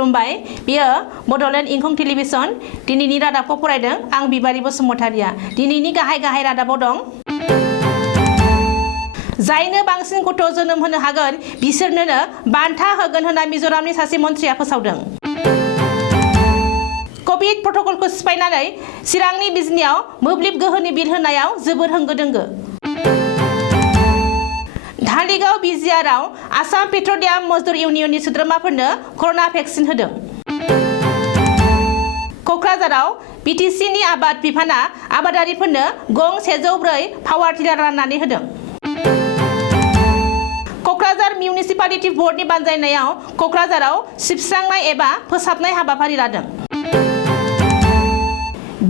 खुलुमबाय बियो बडलेण्ड इंखं टेलिभिजन दिनैनि रादाबखौ फरायदों आं बिबारि बसुमतारिया दिनैनि गाहाय रादाबाव दं जायनो बांसिन गथ' जोनोम होनो हागोन बिसोरनो बान्था होगोन होनना मिजोरामनि सासे मन्थ्रिया फोसावदों कभिड प्रट'कलखौ सिफायनानै चिरांनि बिजनियाव मोब्लिब गोहोनि बिल होनायाव जोबोर होंगो दोंगो धालिगाव बिजिआरआव आसाम पेट्रलियाम मजदुर इउनियननि सोद्रोमाफोरनो कर'ना भेक्सिन होदों क'क्राझाराव बिटिसिनि आबाद बिफाना आबादारिफोरनो गं 104 पावार टिलार राननानै होदों क'क्राझार मिउनिसिपालिटि बर्डनि बानजायनायाव क'क्राझाराव सिबस्रांनाय एबा फोसाबनाय हाबाफारि लादों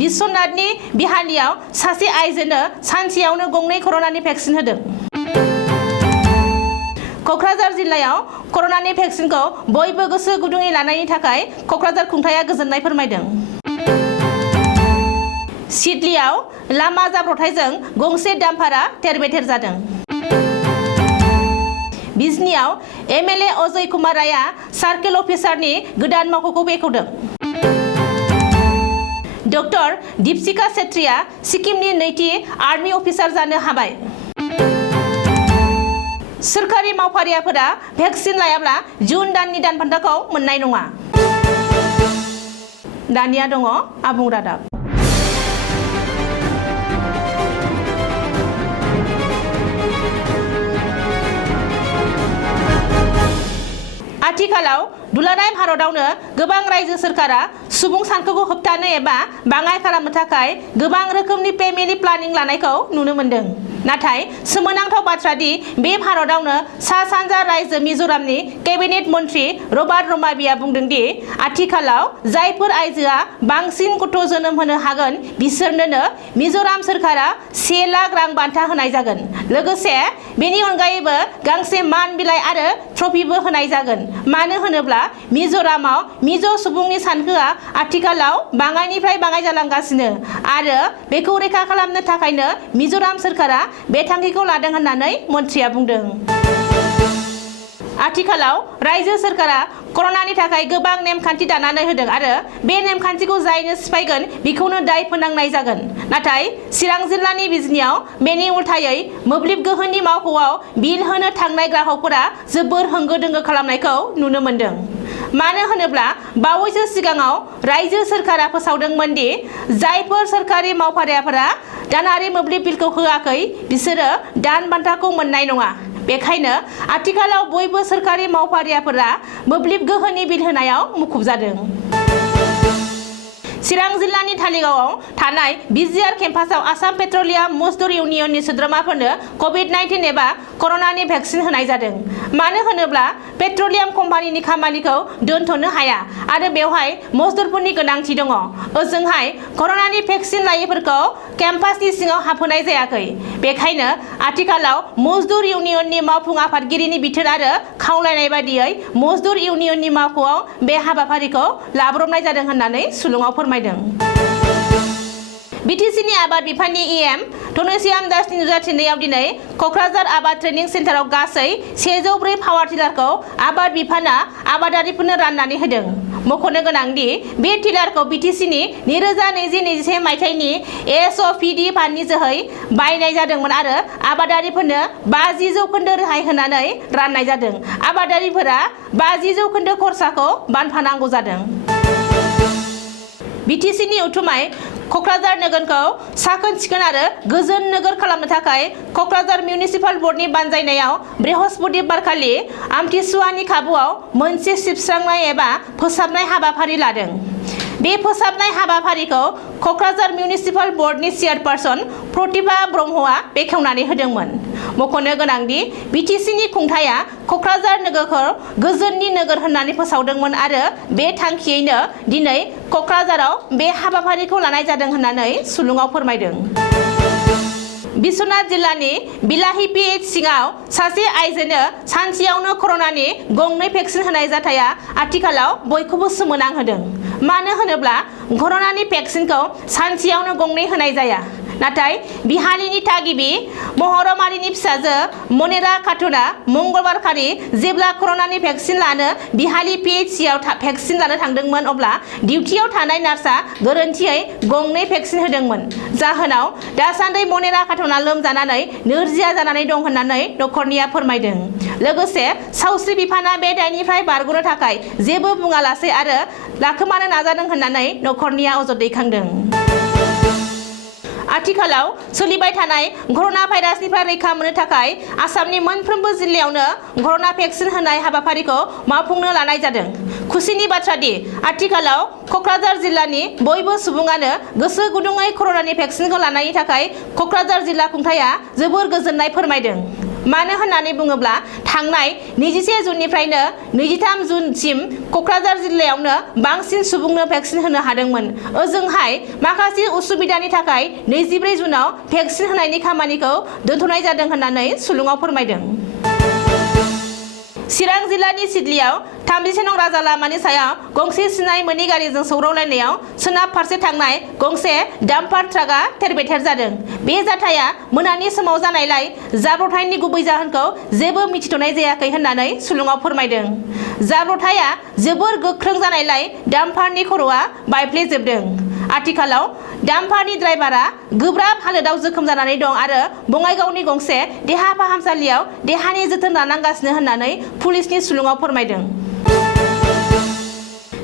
बिश्वनाथनि बिहालियाव सासे आइजोनो सानसेयावनो गंनै कर'नानि भेक्सिन होदों क'क्राझार जिल्लायाव कर'नानि भेक्सिनखौ बयबो गोसो गुदुङै लानायनि थाखाय क'क्राझार खुंथाया गोजोननाय फोरमायदों सिडलियाव लामा जाब्रबथायजों गंसे डाम्पारा थेर-बेथेर जादों बिजनियाव एमएलए अजय कुमार रायआ सार्केल अफिसारनि गोदान मावख'खौ बेखेवदों डक्टर दीपशिखा छेत्रीया सिक्किमनि नैथि आर्मि अफिसार जानो हाबाय सोरखारि मावफारियाफोरा भेक्सिन लायाब्ला जुन दाननि दानबान्थाखौ मोननाय नङा दानिया दङ आबुं रादाब आथिखालाव दुलाराय भारतआवनो गोबां रायजो सोरखारा सुबुं सानखोखौ होबथानो एबा बाङाइ खालामनो थाखाय गोबां रोखोमनि फेमिलि प्लानिं लानायखौ नुनो मोनदों नाथाय सोमोनांथाव बाथ्रा दि बे भारतआवनो सा सानजा रायजो मिजोरामनि केबिनेट मन्थ्रि रबार्ट रमाबिया बुंदों दि आथिखालाव जायफोर आइजोआ बांसिन गथ' जोनोम होनो हागोन बिसोरनो मिजोराम सोरखारा 1 लाख रां बान्था होनाय जागोन लोगोसे बेनि अनगायैबो गांसे मान बिलाइ आरो ट्रफिबो होनाय जागोन मानो होनोब्ला मिजोरामाव मिजो सुबुंनि सानखोआ आथिखालाव बाङाइनिफ्राय बाङाइ जालांगासिनो आरो बेखौ रैखा खालामनो थाखायनो मिजोराम सोरखारा बे थांखिखौ लादों होननानै मन्थ्रिया बुंदों आथिखालाव रायजो सोरखारा कर'नानि थाखाय गोबां नेमखान्थि दानानै होदों आरो बे नेमखान्थिखौ जायनो सिफायगोन बेखौनो दाय फोनांनाय जागोन नाथाय चिरां जिल्लानि बिजनियाव बेनि उल्थायै मोब्लिब गोहोनि मावख'आव बिल होनो थांनाय ग्राहकफोरा जोबोर होंगो दोंगो खालामनायखौ नुनो मोनदों मानो होनोब्ला बावैसो सिगाङाव रायजो सोरखारा फोसावदोंमोन दि जायफोर सोरखारि मावफारियाफोरा दानारि मोब्लिब बिलखौ होआखै बिसोरो दान बान्थाखौ मोननाय नङा बेखायनो आथिखालाव बयबो सोरखारि मावफारियाफोरा मोब्लिब गोहोनि बिल होनायाव मुखुब जादों चिरां जिल्लानि धालिगावआव थानाय बिजिआर केम्पासआव आसाम पेट्रलियाम मजदुर इउनियननि सोद्रोमाफोरनो कभिड-19 एबा कर'नानि भेक्सिन होनाय जादों मानो होनोब्ला पेट्रलियाम कम्पानिनि खामानिखौ दोनथ'नो हाया आरो बेवहाय मजदुरफोरनि गोनांथि दङ ओजोंहाय कर'नानि भेक्सिन लायैफोरखौ केम्पासनि सिङाव हाबहोनाय जायाखै बेखायनो आथिखालाव मजदुर इउनियननि मावफुं आफादगिरिनि बिथोन आरो खावलायनाय बादियै मजदुर इउनियननि मावख'आव बे हाबाफारिखौ लाब्रबनाय जादों होननानै सुलुङाव फोरमायदों बिटिसिनि आबाद बिफाननि इएम धनस्याम दासनि नुजाथिनायाव दिनै क'क्राझार आबाद ट्रेनिं सेन्टाराव गासै 104 पावार टिलारखौ आबाद बिफाना आबादारिफोरनो राननानै होदों मख'नो गोनांदि बे टिलारखौ बिटिसिनि 2020-21 मायथाइनि एसअपिडि फान्डनि जोहै बायनाय जादोंमोन आरो आबादारिफोरनो 50% रेहाय होनानै राननाय जादों आबादारिफोरा 50% खरसाखौ बानफानांगौ जादों बिटिसिनि उथुमाय क'क्राझार नोगोरखौ साखोन-सिखोन आरो गोजोन नोगोर खालामनो थाखाय क'क्राझार मिउनिसिपाल बर्डनि बानजायनायाव बृहस्पतिबारखालि आमथिसुवानि खाबुआव मोनसे सिबस्रांनाय एबा फोसाबनाय हाबाफारि लादों बे फोसाबनाय हाबाफारिखौ क'क्राझार मिउनिसिपाल बर्डनि चेयारपारसन प्रतिभा ब्रह्मआ बेखेवनानै होदोंमोन मख'नो गोनांदि बिटिसिनि खुंथाया क'क्राझार नोगोरखौ गोजोननि नोगोर होननानै फोसावदोंमोन आरो बे थांखियैनो दिनै क'क्राझाराव बे हाबाफारिखौ लानाय जादों होननानै सुलुङाव फोरमायदों बिश्वनाथ जिल्लानि बिलाहि पिएच सिङाव सासे आइजोनो सानसेयावनो कर'नानि गंनै भेक्सिन होनाय जाथाया आथिखालाव बयखौबो सोमोनांहोदों मानो होनोब्ला कर'नानि भेक्सिनखौ सानसेयावनो गंनै होनाय जाया नाथाय बिहालिनि थागिबि महरमारिनि फिसाजो मनेरा खातुना मंगलबार खालि जेब्ला कर'नानि भेक्सिन लानो बिहालि PHCआव भेक्सिन लानो थांदोंमोन अब्ला डिउटियाव थानाय नार्सआ गोरोन्थियै गंनै भेक्सिन होदोंमोन। जाहोनाव दासान्दि मनेरा खातुना लोमजानानै नोरजिया जानानै दं होननानै नखरनिया फोरमायदों। लोगोसे सावस्रि बिफाना बे दायनिफ्राय बारग'नो थाखाय जेबो बुङालासै आरो लाखोमानो नाजादों होननानै नखरनिया अजद दैखांदों। आथिखालाव सोलिबाय थानाय कर'ना भाइरासनिफ्राय रैखा मोननो थाखाय आसामनि मोनफ्रोमबो जिल्लायावनो कर'ना भेक्सिन होनाय हाबाफारिखौ मावफुंनो लानाय जादों। खुसिनि बाथ्रादि आथिखालाव क'क्राझार जिल्लानि बयबो सुबुङानो गोसो गुदुङै कर'नानि भेक्सिनखौ लानायनि थाखाय क'क्राझार जिल्ला खुंथाया जोबोर गोजोननाय फोरमायदों। मानो होननानै बुङोब्ला थांनाय 21 जुननिफ्रायनो 23 जुनसिम क'क्राझार जिल्लायावनो बांसिन सुबुंनो भेक्सिन होनो हादोंमोन। ओजोंहाय माखासे उसुबिदानि थाखाय 24 जुनाव भेक्सिन होनायनि खामानिखौ दोनथ'नाय जादों होननानै सुलुङाव फोरमायदों। चिरां जिल्लानि सिडलियाव 37 नं राजा लामानि सायाव गंसे सिनाय मोनै गारिजों सौग्रावलायनायाव सोनाब फारसे थांनाय गंसे डाम्पार ट्राकआ थेर-बेथेर जादों। बे जाथाया मोनानि समाव जानायलाय जाब्रबथायनि गुबै जाहोनखौ जेबो मिथिथ'नाय जायाखै होननानै सुलुङाव फोरमायदों। जाब्रबथाया जोबोर गोख्रों जानायलाय डाम्पारनि खर'आ बायफ्लेजोबदों। आथिखालाव डाम्पारनि ड्राइभारा गोब्राब हालोदाव जोखोम जानानै दं आरो बङाइगावनि गंसे देहा फाहामसालियाव देहानि जोथोन लानांगासिनो होननानै पुलिसनि सुलुङाव फोरमायदों।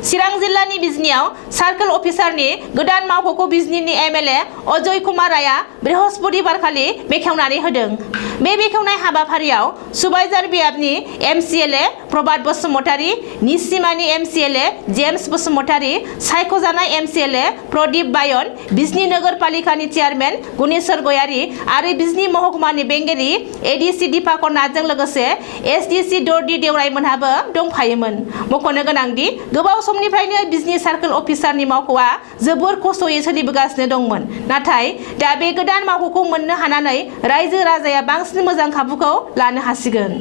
चिरां जिल्लानि बिजनीआव सार्कल अफिसारनि गोदान मावख'खौ बिजनीनि MLA अजय कुमार रायआ बृहस्पतिबारखालि बेखेवनानै होदों। बे बेखेवनाय हाबाफारियाव सुबाइजार बियाबनि MCLA प्रभात बसुमतारी, निसिमानि MCLA जेम्स बसुमतारी, सायख'जानाय MCLA प्रदीप बायन, बिजनी नगरपालिकानि चेयारमेन गुनेश्वर गयारी आरो बिजनी महकुमानि बेंगिरि ADC दीपाकर नाथजों लोगोसे SDC दर्दी देवराय मोनहाबो दंफायोमोन। मख'नो गोनांदि गोबाव समनिफ्रायनो बिजनी सार्कल अफिसारनि मावख'आ जोबोर खस्थ'यै सोलिबोगासिनो दंमोन। नाथाय दा बे गोदान मावख'खौ मोननो हानानै रायजो राजाया बांसिन मोजां खाबुखौ लानो हासिगोन।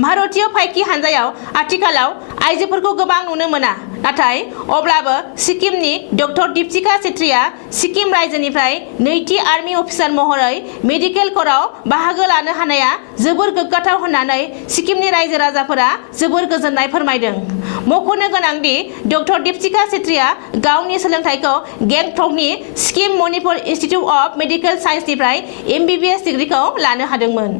भारतीय फाइकि हानजायाव आथिखालाव आइजोफोरखौ गोबां नुनो मोना। नाथाय अब्लाबो सिक्किमनि डक्टर दीपशिखा छेत्रीया सिक्किम रायजोनिफ्राय नैथि आर्मी अफिसार महरै मेडिकेल कर्पसआव बाहागो लानो हानाया जोबोर गोग्गाथाव होननानै सिक्किमनि रायजो राजाफोरा जोबोर गोजोननाय फोरमायदों। मख'नो गोनांदि डक्टर दीपशिखा छेत्रीया गावनि सोलोंथाइखौ गेंटकनि Sikkim Manipur institute of medical साइन्सनिफ्राय MBBS डिग्रीखौ लानो हादोंमोन।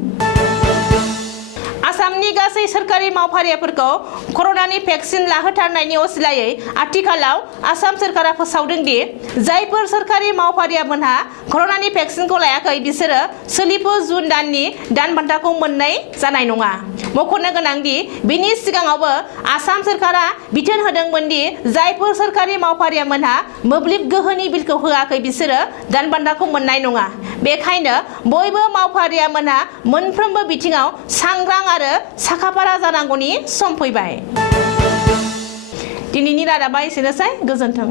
आसामनि गासै सोरखारि मावफारियाफोरखौ कर'नानि भेक्सिन लाहोथारनायनि असिलायै आथिखालाव आसाम सोरखारा फोसावदों दि जायफोर सोरखारि मावफारियामोनहा कर'नानि भेक्सिनखौ लायाखै बिसोरो सोलिफु जुन दाननि दान बान्थाखौ मोननाय जानाय नङा। मख'नो गोनांदि बिनि सिगाङावबो आसाम सोरखारा बिथोन होदोंमोन दि जायफोर सोरखारि मावफारियामोनहा मोब्लिब गोहोनि बिलखौ होआखै बिसोरो दान बान्थाखौ मोननाय नङा। बेखायनो बयबो मावफारियामोनहा मोनफ्रोमबो बिथिङाव सांग्रां आरो साखाफारा जानांगौनि सम फैबाय। दिनैनि रादाबा एसेनोसै। गोजोन्थों।